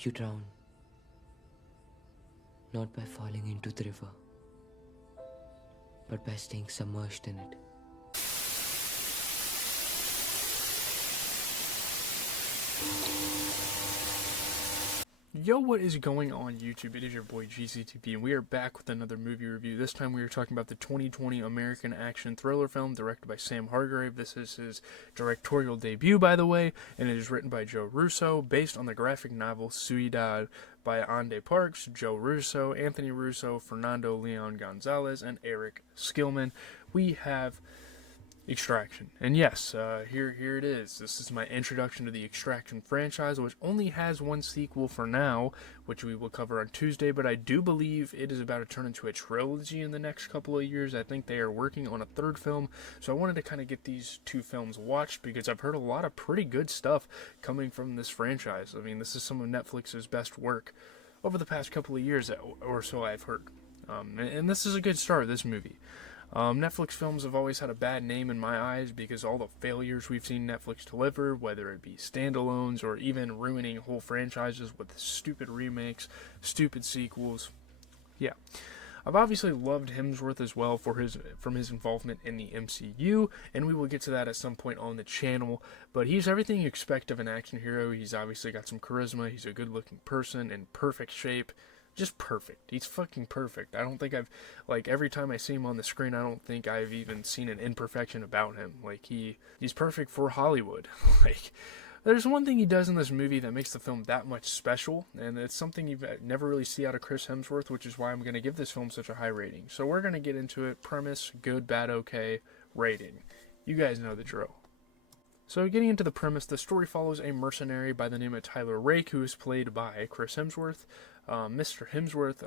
You drown, not by falling into the river, but by staying submerged in it. Yo, what is going on YouTube? It is your boy GCTP, and we are back with another movie review. This time we are talking about the 2020 American action thriller film directed by Sam Hargrave. This is his directorial debut, by the way, and it is written by Joe Russo, based on the graphic novel Ciudad by Ande Parks, Joe Russo, Anthony Russo, Fernando Leon Gonzalez, and Eric Skillman. We have Extraction. And yes, here it is. This is my introduction to the Extraction franchise, which only has one sequel for now, which we will cover on Tuesday, but I do believe it is about to turn into a trilogy in the next couple of years. I think they are working on a third film, so I wanted to kind of get these two films watched because I've heard a lot of pretty good stuff coming from this franchise. I mean, this is some of Netflix's best work over the past couple of years, or so I've heard. And this is a good start, this movie. Netflix films have always had a bad name in my eyes because all the failures we've seen Netflix deliver, whether it be standalones or even ruining whole franchises with stupid remakes, stupid sequels. Yeah. I've obviously loved Hemsworth as well from his involvement in the MCU, and we will get to that at some point on the channel, but he's everything you expect of an action hero. He's obviously got some charisma, he's a good-looking person, in perfect shape. Just perfect. He's fucking perfect. I don't think every time I see him on the screen, I don't think I've even seen an imperfection about him. He's perfect for Hollywood. There's one thing he does in this movie that makes the film that much special, and it's something you never really see out of Chris Hemsworth, which is why I'm going to give this film such a high rating. So we're going to get into it. Premise, good, bad, okay, rating. You guys know the drill. So getting into the premise, the story follows a mercenary by the name of Tyler Rake, who is played by Chris Hemsworth. Mr. Hemsworth,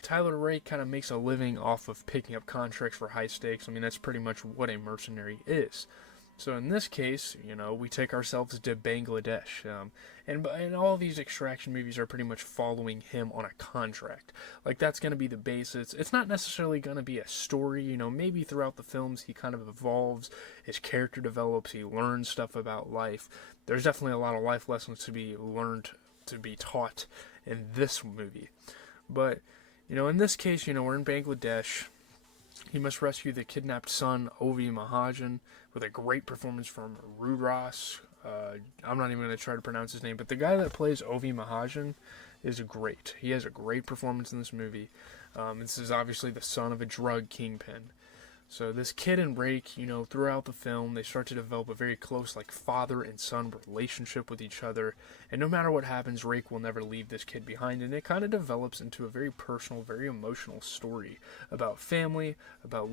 Tyler Rake kind of makes a living off of picking up contracts for high stakes. I mean, that's pretty much what a mercenary is. So in this case, we take ourselves to Bangladesh, and all these extraction movies are pretty much following him on a contract. That's going to be the base. It's not necessarily going to be a story. Maybe throughout the films he kind of evolves, his character develops, he learns stuff about life. There's definitely a lot of life lessons to be learned, to be taught in this movie. But in this case, we're in Bangladesh. He must rescue the kidnapped son, Ovi Mahajan, with a great performance from Rudras. I'm not even going to try to pronounce his name, but the guy that plays Ovi Mahajan is great. He has a great performance in this movie. This is obviously the son of a drug kingpin. So this kid and Rake, throughout the film, they start to develop a very close, father and son relationship with each other. And no matter what happens, Rake will never leave this kid behind. And it kind of develops into a very personal, very emotional story about family, about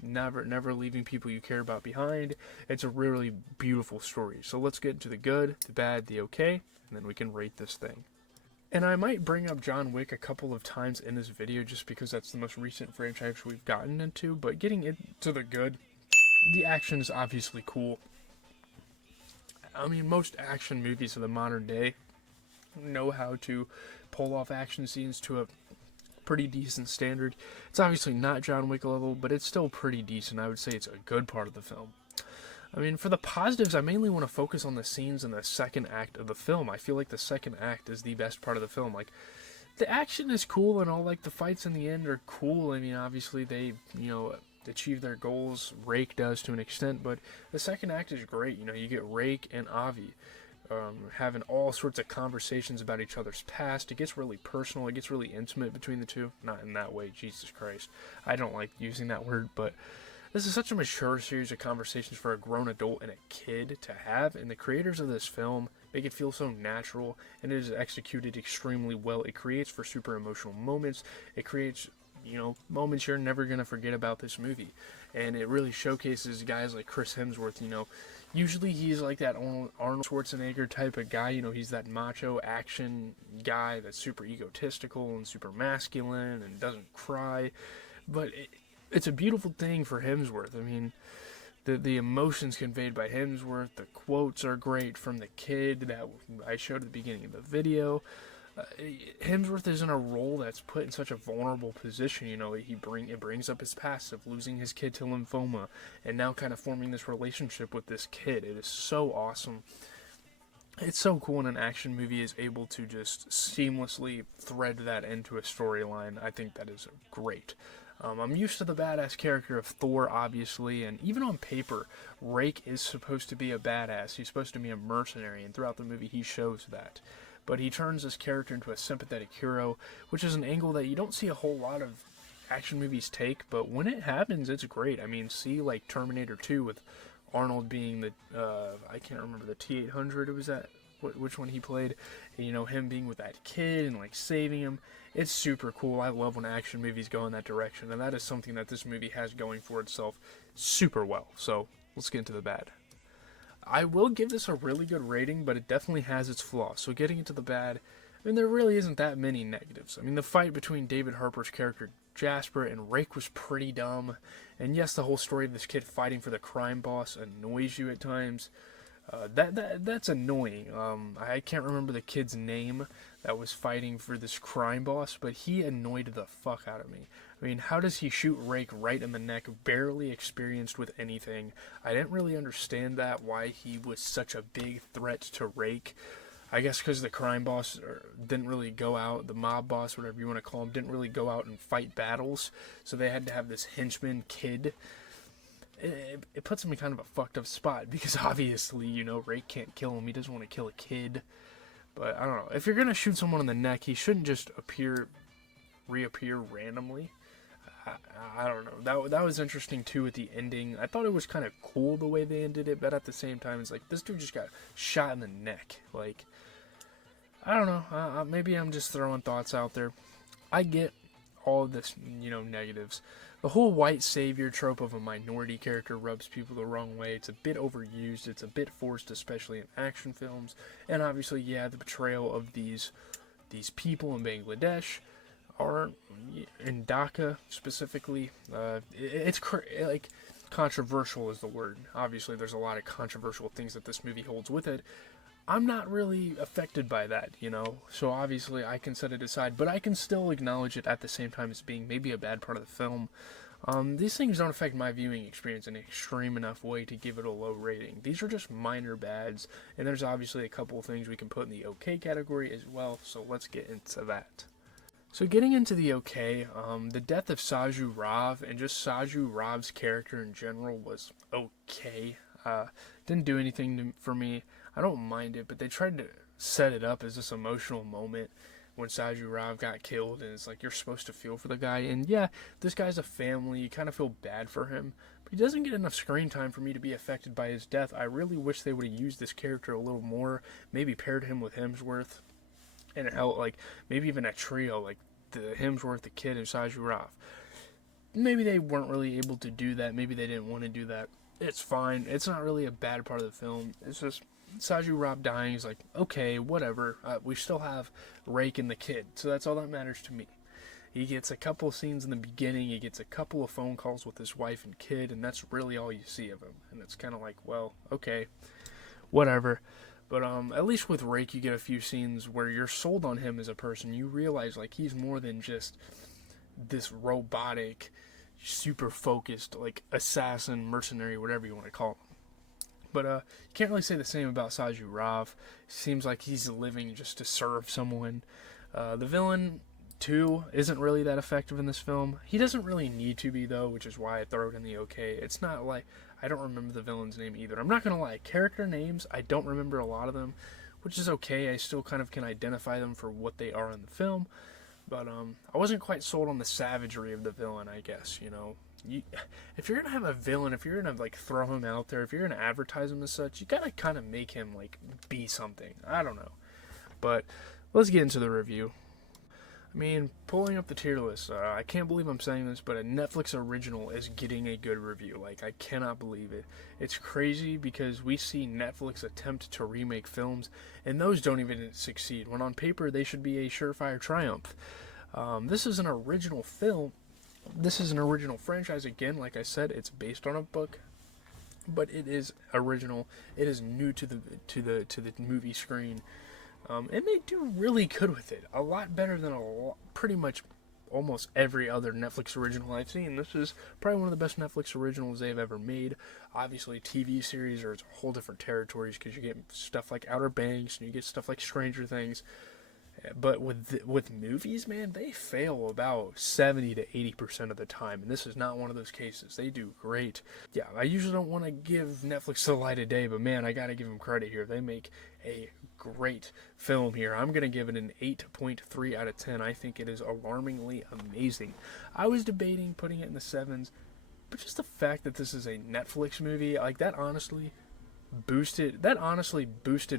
never leaving people you care about behind. It's a really beautiful story. So let's get into the good, the bad, the okay, and then we can rate this thing. And I might bring up John Wick a couple of times in this video just because that's the most recent franchise we've gotten into, but getting into the good, the action is obviously cool. I mean, most action movies of the modern day know how to pull off action scenes to a pretty decent standard. It's obviously not John Wick level, but it's still pretty decent. I would say it's a good part of the film. I mean, for the positives, I mainly want to focus on the scenes in the second act of the film. I feel like the second act is the best part of the film. The action is cool and all, the fights in the end are cool. I mean, obviously they, achieve their goals. Rake does to an extent, but the second act is great. You get Rake and Avi having all sorts of conversations about each other's past. It gets really personal. It gets really intimate between the two. Not in that way, Jesus Christ. I don't like using that word, but this is such a mature series of conversations for a grown adult and a kid to have, and the creators of this film make it feel so natural, and it is executed extremely well. It creates for super emotional moments. It creates, moments you're never going to forget about this movie, and it really showcases guys like Chris Hemsworth. Usually he's like that Arnold Schwarzenegger type of guy. He's that macho action guy that's super egotistical and super masculine and doesn't cry, but it's a beautiful thing for Hemsworth. I mean, the emotions conveyed by Hemsworth, the quotes are great from the kid that I showed at the beginning of the video. Hemsworth is in a role that's put in such a vulnerable position. It brings up his past of losing his kid to lymphoma and now kind of forming this relationship with this kid. It is so awesome. It's so cool when an action movie is able to just seamlessly thread that into a storyline. I think that is great. I'm used to the badass character of Thor, obviously, and even on paper, Rake is supposed to be a badass. He's supposed to be a mercenary, and throughout the movie, he shows that. But he turns this character into a sympathetic hero, which is an angle that you don't see a whole lot of action movies take, but when it happens, it's great. I mean, see, like, Terminator 2 with Arnold being the, I can't remember the T-800 it was at, which one he played, and, you know, him being with that kid and, like, saving him. It's super cool. I love when action movies go in that direction, and that is something that this movie has going for itself super well. So, let's get into the bad. I will give this a really good rating, but it definitely has its flaws. So getting into the bad, I mean, there really isn't that many negatives. I mean, the fight between David Harbour's character Jasper and Rake was pretty dumb. And yes, the whole story of this kid fighting for the crime boss annoys you at times. That's annoying. I can't remember the kid's name that was fighting for this crime boss, but he annoyed the fuck out of me. I mean, how does he shoot Rake right in the neck, barely experienced with anything? I didn't really understand that, why he was such a big threat to Rake. I guess because the crime boss didn't really go out, the mob boss, whatever you want to call him, didn't really go out and fight battles, so they had to have this henchman kid. It puts him in kind of a fucked up spot, because obviously, you know, Rake can't kill him, he doesn't want to kill a kid. But, I don't know, if you're going to shoot someone in the neck, he shouldn't just reappear randomly. I don't know. That was interesting too with the ending. I thought it was kind of cool the way they ended it, but at the same time, it's like this dude just got shot in the neck. Like, I don't know. Maybe I'm just throwing thoughts out there. I get all of this, you know, negatives. The whole white savior trope of a minority character rubs people the wrong way. It's a bit overused. It's a bit forced, especially in action films. And obviously, yeah, the portrayal of these people in Bangladesh, or in Dhaka specifically, it's like controversial is the word. Obviously, there's a lot of controversial things that this movie holds with it. I'm not really affected by that, you know, so obviously I can set it aside, but I can still acknowledge it at the same time as being maybe a bad part of the film. These things don't affect my viewing experience in an extreme enough way to give it a low rating. These are just minor bads, and there's obviously a couple of things we can put in the okay category as well, so let's get into that. So getting into the okay, the death of Saju Rav and just Saju Rav's character in general was okay. Didn't do anything for me. I don't mind it, but they tried to set it up as this emotional moment when Saju Rav got killed, and it's like you're supposed to feel for the guy. And yeah, this guy's a family, you kind of feel bad for him, but he doesn't get enough screen time for me to be affected by his death. I really wish they would have used this character a little more, maybe paired him with Hemsworth, and how, like, maybe even a trio, like the Hemsworth, the kid, and Saju Rav. Maybe they weren't really able to do that, maybe they didn't want to do that. It's fine, it's not really a bad part of the film, it's just Saju Rav dying is like, okay, whatever. We still have Rake and the kid, so that's all that matters to me. He gets a couple of scenes in the beginning, he gets a couple of phone calls with his wife and kid, and that's really all you see of him. And it's kind of like, well, okay, whatever. But at least with Rake, you get a few scenes where you're sold on him as a person. You realize, like, he's more than just this robotic, super focused, like, assassin, mercenary, whatever you want to call him. But you can't really say the same about Saju Rav. Seems like he's living just to serve someone. The villain, too, isn't really that effective in this film. He doesn't really need to be, though, which is why I throw it in the okay. It's not like, I don't remember the villain's name either. I'm not going to lie, character names, I don't remember a lot of them, which is okay. I still kind of can identify them for what they are in the film. But I wasn't quite sold on the savagery of the villain, I guess, you know. If you're going to have a villain, if you're going to, like, throw him out there, if you're going to advertise him as such, you got to kind of make him, like, be something. I don't know. But let's get into the review. I mean, pulling up the tier list, I can't believe I'm saying this, but a Netflix original is getting a good review. Like, I cannot believe it. It's crazy because we see Netflix attempt to remake films, and those don't even succeed, when on paper they should be a surefire triumph. This is an original film. This is an original franchise. Again, like I said, it's based on a book, but it is original. It is new to the movie screen, and they do really good with it. A lot better than pretty much almost every other Netflix original I've seen. This is probably one of the best Netflix originals they've ever made. Obviously, TV series are a whole different territories because you get stuff like Outer Banks and you get stuff like Stranger Things. But with movies, man, they fail about 70 to 80% of the time, and this is not one of those cases. They do great. Yeah, I usually don't want to give Netflix the light of day, but man, I gotta give them credit here. They make a great film here. I'm gonna give it an 8.3 out of 10. I think it is alarmingly amazing. I was debating putting it in the 7s, but just the fact that this is a Netflix movie, like that honestly boosted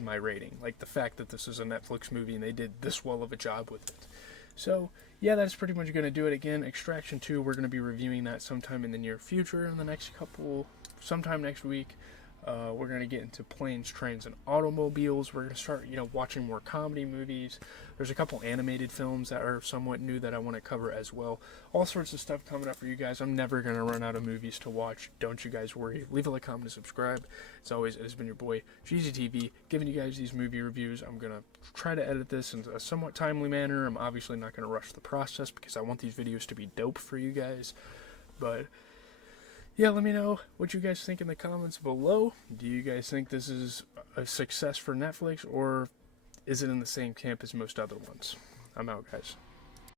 my rating. Like the fact that this is a Netflix movie and they did this well of a job with it. So yeah, that's pretty much going to do it. Again, Extraction 2, we're going to be reviewing that sometime in the near future, sometime next week. We're going to get into planes, trains, and automobiles. We're going to start, watching more comedy movies. There's a couple animated films that are somewhat new that I want to cover as well. All sorts of stuff coming up for you guys. I'm never going to run out of movies to watch. Don't you guys worry. Leave a like, comment, and subscribe. As always, it has been your boy, GZTV, giving you guys these movie reviews. I'm going to try to edit this in a somewhat timely manner. I'm obviously not going to rush the process because I want these videos to be dope for you guys. But yeah, let me know what you guys think in the comments below. Do you guys think this is a success for Netflix, or is it in the same camp as most other ones? I'm out, guys.